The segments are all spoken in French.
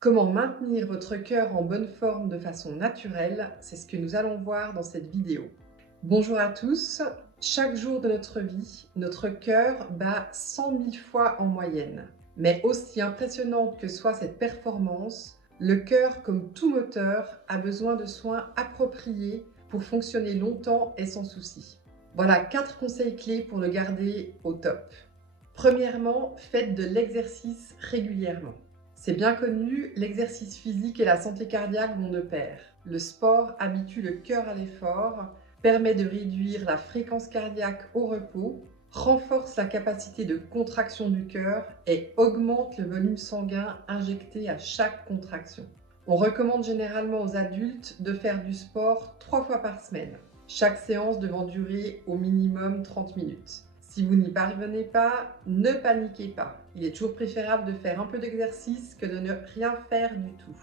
Comment maintenir votre cœur en bonne forme de façon naturelle, c'est ce que nous allons voir dans cette vidéo. Bonjour à tous, chaque jour de notre vie, notre cœur bat 100 000 fois en moyenne. Mais aussi impressionnante que soit cette performance, le cœur, comme tout moteur, a besoin de soins appropriés pour fonctionner longtemps et sans souci. Voilà 4 conseils clés pour le garder au top. Premièrement, faites de l'exercice régulièrement. C'est bien connu, l'exercice physique et la santé cardiaque vont de pair. Le sport habitue le cœur à l'effort, permet de réduire la fréquence cardiaque au repos, renforce la capacité de contraction du cœur et augmente le volume sanguin injecté à chaque contraction. On recommande généralement aux adultes de faire du sport 3 fois par semaine, chaque séance devant durer au minimum 30 minutes. Si vous n'y parvenez pas, ne paniquez pas. Il est toujours préférable de faire un peu d'exercice que de ne rien faire du tout.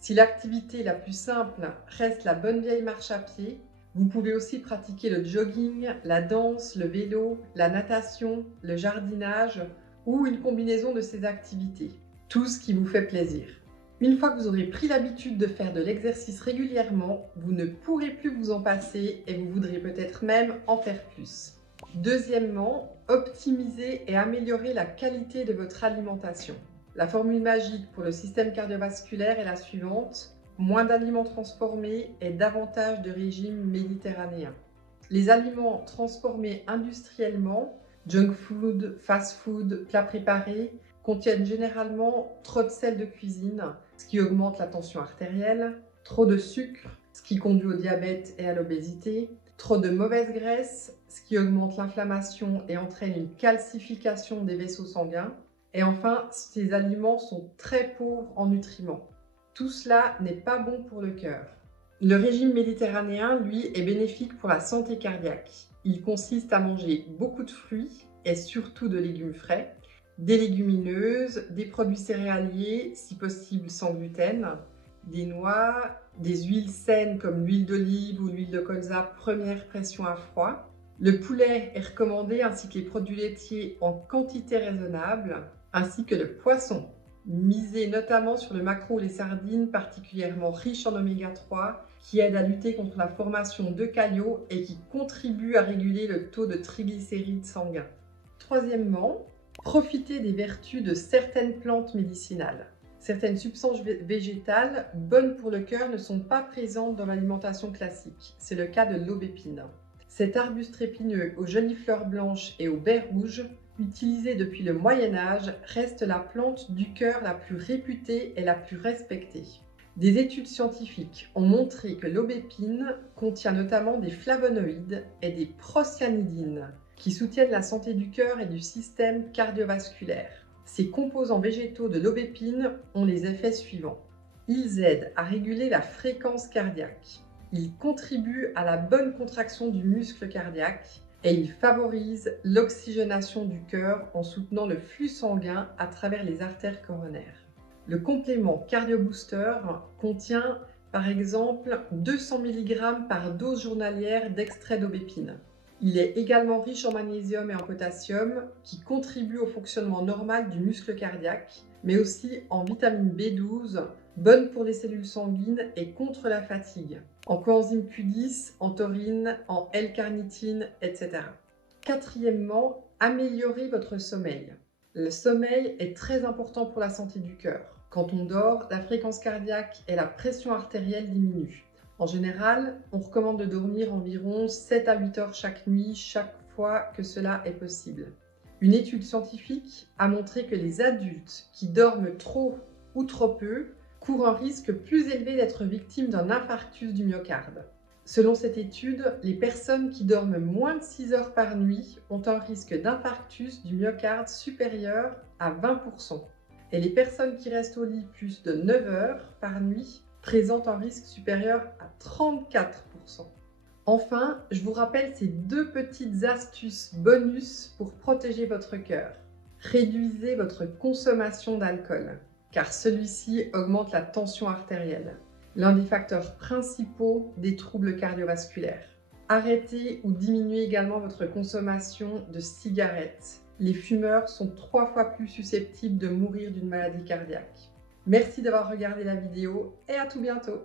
Si l'activité la plus simple reste la bonne vieille marche à pied, vous pouvez aussi pratiquer le jogging, la danse, le vélo, la natation, le jardinage ou une combinaison de ces activités. Tout ce qui vous fait plaisir. Une fois que vous aurez pris l'habitude de faire de l'exercice régulièrement, vous ne pourrez plus vous en passer et vous voudrez peut-être même en faire plus. Deuxièmement, optimisez et améliorez la qualité de votre alimentation. La formule magique pour le système cardiovasculaire est la suivante: moins d'aliments transformés et davantage de régimes méditerranéens. Les aliments transformés industriellement, junk food, fast food, plats préparés, contiennent généralement trop de sel de cuisine, ce qui augmente la tension artérielle, trop de sucre, ce qui conduit au diabète et à l'obésité, trop de mauvaise graisse, ce qui augmente l'inflammation et entraîne une calcification des vaisseaux sanguins. Et enfin, ces aliments sont très pauvres en nutriments. Tout cela n'est pas bon pour le cœur. Le régime méditerranéen, lui, est bénéfique pour la santé cardiaque. Il consiste à manger beaucoup de fruits et surtout de légumes frais, des légumineuses, des produits céréaliers, si possible sans gluten, des noix, des huiles saines comme l'huile d'olive ou l'huile de colza première pression à froid. Le poulet est recommandé ainsi que les produits laitiers en quantité raisonnable, ainsi que le poisson. Misez notamment sur le maquereau ou les sardines particulièrement riches en oméga 3 qui aident à lutter contre la formation de caillots et qui contribuent à réguler le taux de triglycérides sanguins. Troisièmement, profitez des vertus de certaines plantes médicinales. Certaines substances végétales bonnes pour le cœur ne sont pas présentes dans l'alimentation classique. C'est le cas de l'aubépine. Cet arbuste épineux aux jolies fleurs blanches et aux baies rouges, utilisé depuis le Moyen-Âge, reste la plante du cœur la plus réputée et la plus respectée. Des études scientifiques ont montré que l'aubépine contient notamment des flavonoïdes et des procyanidines qui soutiennent la santé du cœur et du système cardiovasculaire. Ces composants végétaux de l'aubépine ont les effets suivants. Ils aident à réguler la fréquence cardiaque. Ils contribuent à la bonne contraction du muscle cardiaque et ils favorisent l'oxygénation du cœur en soutenant le flux sanguin à travers les artères coronaires. Le complément Cardio Booster contient par exemple 200 mg par dose journalière d'extrait d'aubépine. Il est également riche en magnésium et en potassium qui contribuent au fonctionnement normal du muscle cardiaque, mais aussi en vitamine B12, bonne pour les cellules sanguines et contre la fatigue, en coenzyme Q10, en taurine, en L-carnitine, etc. Quatrièmement, améliorez votre sommeil. Le sommeil est très important pour la santé du cœur. Quand on dort, la fréquence cardiaque et la pression artérielle diminuent. En général, on recommande de dormir environ 7 à 8 heures chaque nuit, chaque fois que cela est possible. Une étude scientifique a montré que les adultes qui dorment trop ou trop peu courent un risque plus élevé d'être victimes d'un infarctus du myocarde. Selon cette étude, les personnes qui dorment moins de 6 heures par nuit ont un risque d'infarctus du myocarde supérieur à 20%. Et les personnes qui restent au lit plus de 9 heures par nuit présentent un risque supérieur à 34%. Enfin, je vous rappelle ces 2 petites astuces bonus pour protéger votre cœur. Réduisez votre consommation d'alcool, car celui-ci augmente la tension artérielle, l'un des facteurs principaux des troubles cardiovasculaires. Arrêtez ou diminuez également votre consommation de cigarettes. Les fumeurs sont 3 fois plus susceptibles de mourir d'une maladie cardiaque. Merci d'avoir regardé la vidéo et à tout bientôt.